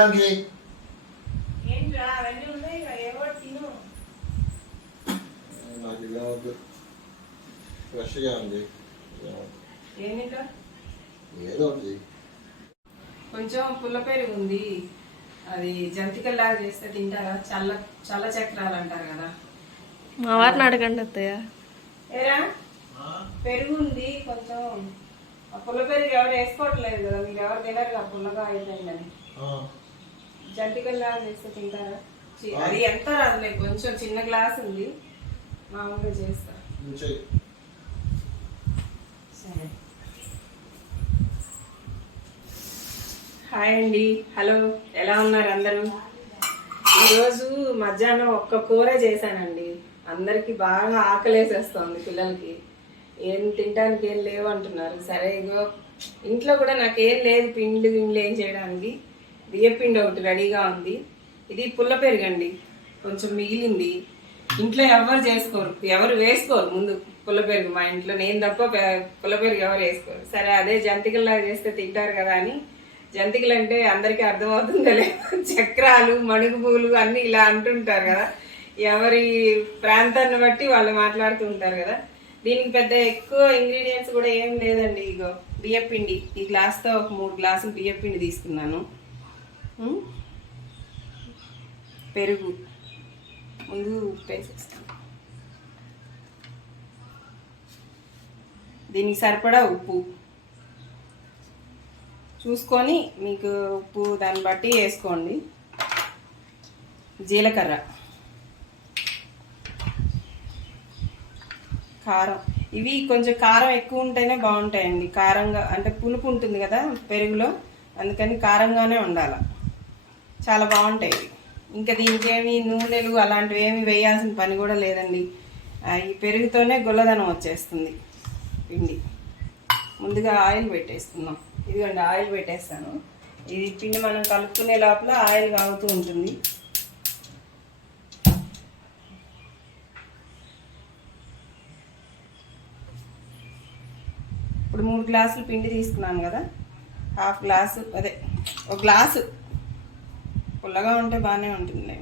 ఇక్కడ ఏం లేవు తినడానికి ఏంట్రా అవన్నీ ఉన్నాయి కదా, ఏవో ఒకటి తిను. నాకు ఇదే వద్దు. ఫ్రెష్గా ఉంది. ఏం తింటా ఏదో ఒకటి కొంచెం పుల్ల పెరుగు ఉంది. అది జంతికల్లాగా చేస్తే తింటారా? చల్ల చల్ల చక్రాలు అంటారు కదా. మా వారిని అడగండి అత్తయ్య. ఏరా? పెరుగు ఉంది కొంచెం. ఆ పుల్ల పెరుగు ఎవరు వేసుకోవట్లేదు కదా మీరు ఎవరు తినరు కదా పుల్లగా అయిపోయిందని. జంతికల్లాగా చేస్తే తింటారా? అది ఎంత రాదులే కొంచెం చిన్న గ్లాస్ ఉంది. మామూలుగా చేస్తా. సరే. హాయ్ అండి. హలో. ఎలా ఉన్నారు అందరూ? ఈరోజు మధ్యాహ్నం ఒక్క కూర చేశానండి. అందరికి బాగా ఆకలేసేస్తోంది పిల్లలకి. ఏం తినడానికి ఏం లేవు అంటున్నారు. సరే ఇగో ఇంట్లో కూడా నాకేం లేదు పిండి గిండి ఏం చేయడానికి. బియ్యపిండి ఒకటి రెడీగా ఉంది. ఇది పుల్ల పెరుగండి. కొంచెం మిగిలింది. ఇంట్లో ఎవరు చేసుకోరు. ఎవరు వేసుకోరు ముందు పుల్ల పెరుగు. మా ఇంట్లో నేను తప్ప పుల్ల పెరుగు ఎవరు వేసుకోరు. సరే అదే జంతికల్లాగా చేస్తే తింటారు కదా అని. జంతికలు అంటే అందరికీ అర్థమవుతుందో లేదు చక్రాలు మణుగు పూలు అన్నీ ఇలా అంటుంటారు కదా. ఎవరి ప్రాంతాన్ని బట్టి వాళ్ళు మాట్లాడుతూ ఉంటారు కదా. దీనికి పెద్ద ఎక్కువ ఇంగ్రీడియంట్స్ కూడా ఏం లేదండి. ఇగో బియ్యపిండి. ఈ గ్లాస్తో ఒక మూడు గ్లాసులు బియ్యపిండి తీసుకున్నాను. పెరుగు. ముందు ఉప్పు వేసేస్తాను. దీనికి సరిపడా ఉప్పు. చూసుకొని మీకు ఉప్పు దాన్ని బట్టి వేసుకోండి. జీలకర్ర. కారం. ఇవి కొంచెం కారం ఎక్కువ ఉంటేనే బాగుంటాయండి. కారంగా అంటే పులుపు ఉంటుంది కదా పెరుగులో. అందుకని కారంగానే ఉండాలి. చాలా బాగుంటాయి. ఇంకా దీనికి ఏమి నూనెలు అలాంటివి ఏమి వేయాల్సిన పని కూడా లేదండి. ఈ పెరుగుతోనే గుల్లదనం వచ్చేస్తుంది పిండి. ముందుగా ఆయిల్ పెట్టేస్తున్నాం ఇదిగోండి ఆయిల్ పెట్టేస్తాను. ఇది పిండి మనం కలుపుకునే లోపల ఆయిల్ కాగుతూ ఉంటుంది. ఇప్పుడు మూడు గ్లాసులు పిండి తీసుకున్నాను కదా. హాఫ్ గ్లాసు అదే ఒక గ్లాసు పుల్లగా ఉంటే బాగానే ఉంటుంది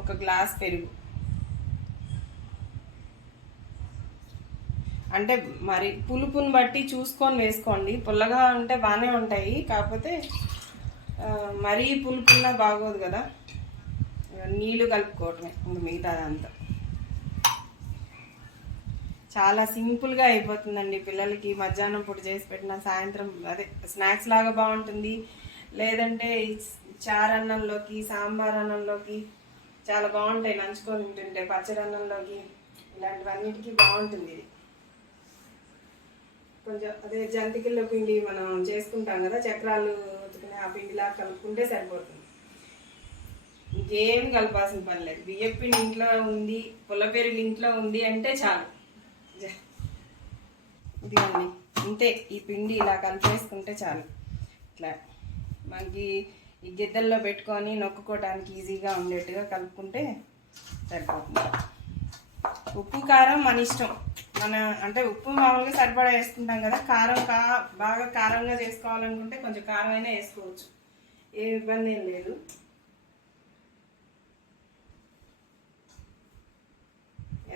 ఒక గ్లాస్ పెరుగు. అంటే మరి పులుపుని బట్టి చూసుకొని వేసుకోండి. పుల్లగా ఉంటే బాగానే ఉంటాయి. కాకపోతే మరీ పులుపున్నా బాగోదు కదా. నీళ్ళు కలుపుకోవటమే. మిగతాదంతా. చాలా సింపుల్గా అయిపోతుందండి పిల్లలకి మధ్యాహ్నం పూట చేసి పెట్టిన సాయంత్రం అదే స్నాక్స్ లాగా బాగుంటుంది. లేదంటే చారన్నంలోకి చారు అన్నంలోకి సాంబార్ అన్నంలోకి చాలా బాగుంటాయి. నంచుకొని తింటుంటే పచ్చడి అన్నంలోకి ఇలాంటివన్నిటికీ బాగుంటుంది ఇది. కొంచెం అదే జంతికల్లో పిండి మనం చేసుకుంటాం కదా చక్రాలు ఉతుకునే ఆ పిండిలా కలుపుకుంటే సరిపోతుంది. ఇంకేం కలపాల్సిన పని లేదు. బియ్యం పిండి ఇంట్లో ఉంది పుల్ల పెరుగు ఇంట్లో ఉంది అంటే చాలు. ఇదిగోండి. ఇంతే ఈ పిండి ఇలా కలిపేసుకుంటే చాలు. ఇట్లా మనకి ఈ గిద్దల్లో పెట్టుకొని నొక్కుకోవడానికి ఈజీగా ఉండేట్టుగా కలుపుకుంటే సరిపోతుంది. ఉప్పు కారం మన ఇష్టం. మన అంటే ఉప్పు మామూలుగా సరిపడా వేసుకుంటాం కదా కారం కా బాగా కారంగా చేసుకోవాలనుకుంటే కొంచెం కారం అయినా వేసుకోవచ్చు. ఏ ఇబ్బంది ఏం లేదు.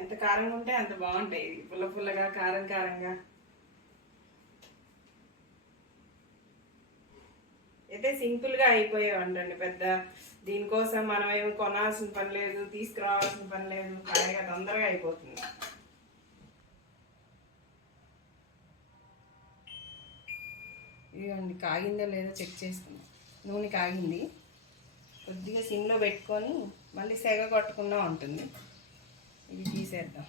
ఎంత కారంగా ఉంటే అంత బాగుంటాయి. పుల్ల పుల్లగా కారం కారంగా. అయితే సింపుల్గా అయిపోయేవంటండి పెద్ద. దీనికోసం మనం ఏమి కొనాల్సిన పని లేదు తీసుకురావాల్సిన పని లేదు. హాయిగా తొందరగా అయిపోతుంది. ఇదిగోండి కాగిందో లేదో చెక్ చేసుకుందాం నూనె కాగింది. కొద్దిగా సిమ్లో పెట్టుకొని మళ్ళీ సెగ కొట్టకుండా ఉంటుంది ఇది తీసేద్దాం.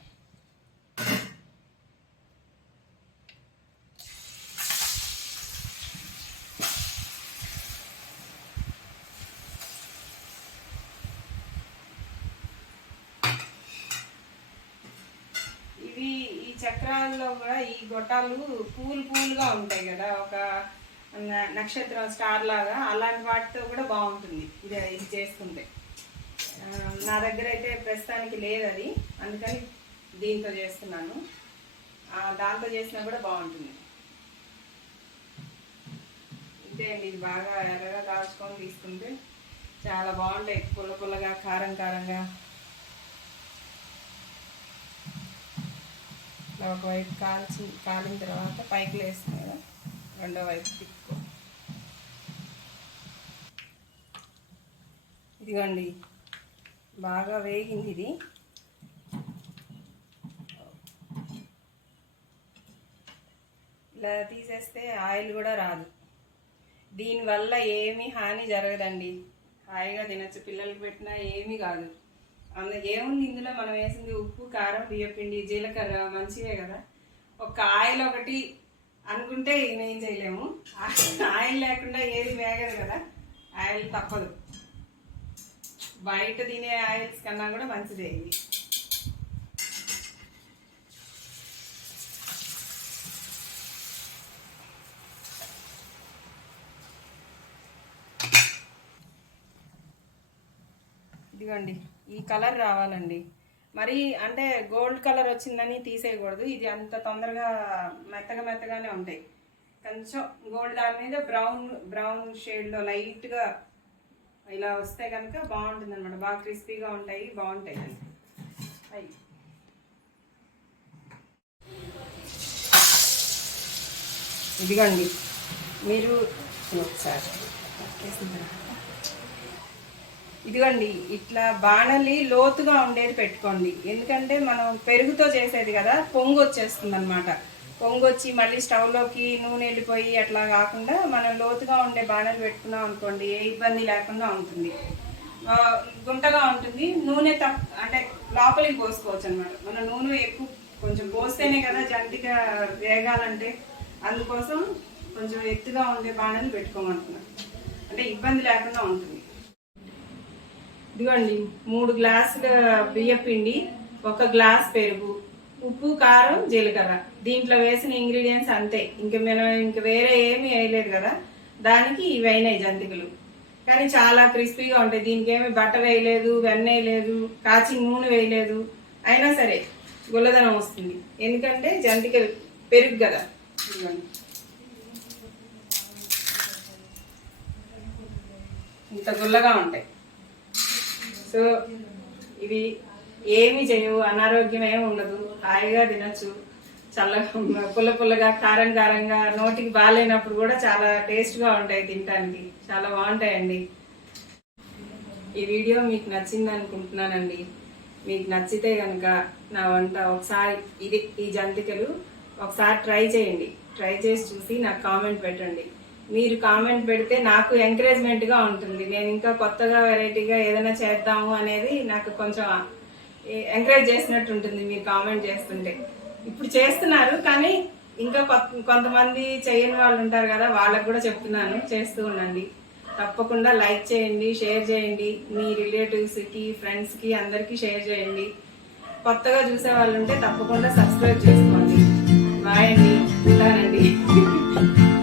ఇవి ఈ చక్రాల్లో కూడా ఈ గొట్టాలు పూలు పూలుగా ఉంటాయి కదా ఒక నక్షత్రం స్టార్ లాగా అలాంటి వాటితో కూడా బాగుంటుంది. ఇది ఇది చేసుకుంటే నా దగ్గర అయితే ప్రస్తుతానికి లేదు అది అందుకని దీంతో చేస్తున్నాను. దాంతో చేసినా కూడా బాగుంటుంది. ఇంతే అండి ఇది బాగా ఎర్రగా కాల్చుకొని తీసుకుంటే చాలా బాగుంటాయి. పుల్ల పుల్లగా కారం కారంగా. ఇట్లా ఒకవైపు కాల్చి కాలిన తర్వాత పైకి లేస్తుంది కదా రెండో వైపు తిప్పుకో. ఇదిగోండి. బాగా వేగింది ఇది. ఇలా తీసేస్తే ఆయిల్ కూడా రాదు. దీనివల్ల ఏమీ హాని జరగదండి. హాయిగా తినచ్చు. పిల్లలకి పెట్టినా ఏమీ కాదు. అందులో ఏముంది ఇందులో? మనం వేసింది ఉప్పు కారం బియ్యపిండి జీలకర్ర మంచివే కదా. ఒక ఆయిల్ ఒకటి అనుకుంటే ఏం చేయలేము. ఆయిల్ లేకుండా ఏది వేగదు కదా. ఆయిల్ తప్పదు. బయట తినే ఆయిల్స్ కన్నా కూడా మంచిదే. ఇవి ఇదిగోండి ఈ కలర్ రావాలండి. మరి అంటే గోల్డ్ కలర్ వచ్చిందని తీసేయకూడదు. ఇది అంత తొందరగా మెత్తగా మెత్తగానే ఉంటాయి. కొంచెం గోల్డ్ దాని మీద బ్రౌన్ బ్రౌన్ షేడ్లో లైట్గా ఇలా వస్తే కనుక బాగుంటుంది అనమాట బాగా క్రిస్పీగా ఉంటాయి బాగుంటాయి. అవి ఇదిగోండి. మీరు ఒకసారి. ఇదిగోండి ఇట్లా బాణలి లోతుగా ఉండేది పెట్టుకోండి. ఎందుకంటే మనం పెరుగుతో చేసేది కదా పొంగు వచ్చేస్తుంది అనమాట పొంగొచ్చి మళ్ళీ స్టవ్లోకి నూనె వెళ్ళిపోయి అట్లా కాకుండా మనం లోతుగా ఉండే బాణలు పెట్టుకున్నాం అనుకోండి ఏ ఇబ్బంది లేకుండా ఉంటుంది. గుంటగా ఉంటుంది. నూనె తప్ప అంటే లోపలికి పోసుకోవచ్చు అనమాట మన నూనె ఎక్కువ కొంచెం పోస్తేనే కదా జంతిగా వేగాలంటే. అందుకోసం కొంచెం ఎత్తుగా ఉండే బాణలు పెట్టుకోమంటున్నాను అంటే ఇబ్బంది లేకుండా ఉంటుంది. ఇదిగోండి మూడు గ్లాసుల బియ్య పిండి ఒక గ్లాస్ పెరుగు. ఉప్పు కారం జీలకర్ర. దీంట్లో వేసిన ఇంగ్రీడియంట్స్ అంతే. ఇంక మనం ఇంక వేరే ఏమీ వేయలేదు కదా. దానికి ఇవైనాయి జంతికలు. కానీ చాలా క్రిస్పీగా ఉంటాయి. దీనికి ఏమి బట్ట వేయలేదు వెన్న వేయలేదు కాచి నూనె వేయలేదు. అయినా సరే గుల్లదనం వస్తుంది. ఎందుకంటే జంతికలు పెరుగు కదా. ఇంత గుల్లగా ఉంటాయి. సో ఇవి ఏమి చేయవు అనారోగ్యం ఉండదు హాయిగా తినచ్చు. చల్లగా పుల్ల పుల్లగా కారం కారంగా నోటికి బాగాలేనప్పుడు కూడా చాలా టేస్ట్గా ఉంటాయి తినడానికి చాలా బాగుంటాయండి. ఈ వీడియో మీకు నచ్చింది అనుకుంటున్నానండి. మీకు నచ్చితే కనుక నా వంట ఒకసారి ఇది ఈ జంతికలు ఒకసారి ట్రై చేయండి. ట్రై చేసి చూసి నాకు కామెంట్ పెట్టండి. మీరు కామెంట్ పెడితే నాకు ఎంకరేజ్మెంట్గా ఉంటుంది. నేను ఇంకా కొత్తగా వెరైటీగా ఏదైనా చేద్దాము అనేది నాకు కొంచెం ఎంకరేజ్ చేసినట్టు ఉంటుంది మీరు కామెంట్ చేస్తుంటే. ఇప్పుడు చేస్తున్నారు కానీ ఇంకా కొత్త కొంతమంది చేయని వాళ్ళు ఉంటారు కదా వాళ్ళకు కూడా చెప్తున్నాను చేస్తూ ఉండండి. తప్పకుండా లైక్ చేయండి షేర్ చేయండి. మీ రిలేటివ్స్కి ఫ్రెండ్స్కి అందరికీ షేర్ చేయండి. కొత్తగా చూసే వాళ్ళు ఉంటే తప్పకుండా సబ్స్క్రైబ్ చేసుకోండి. బాయ్ అండి. ఉంటానండి.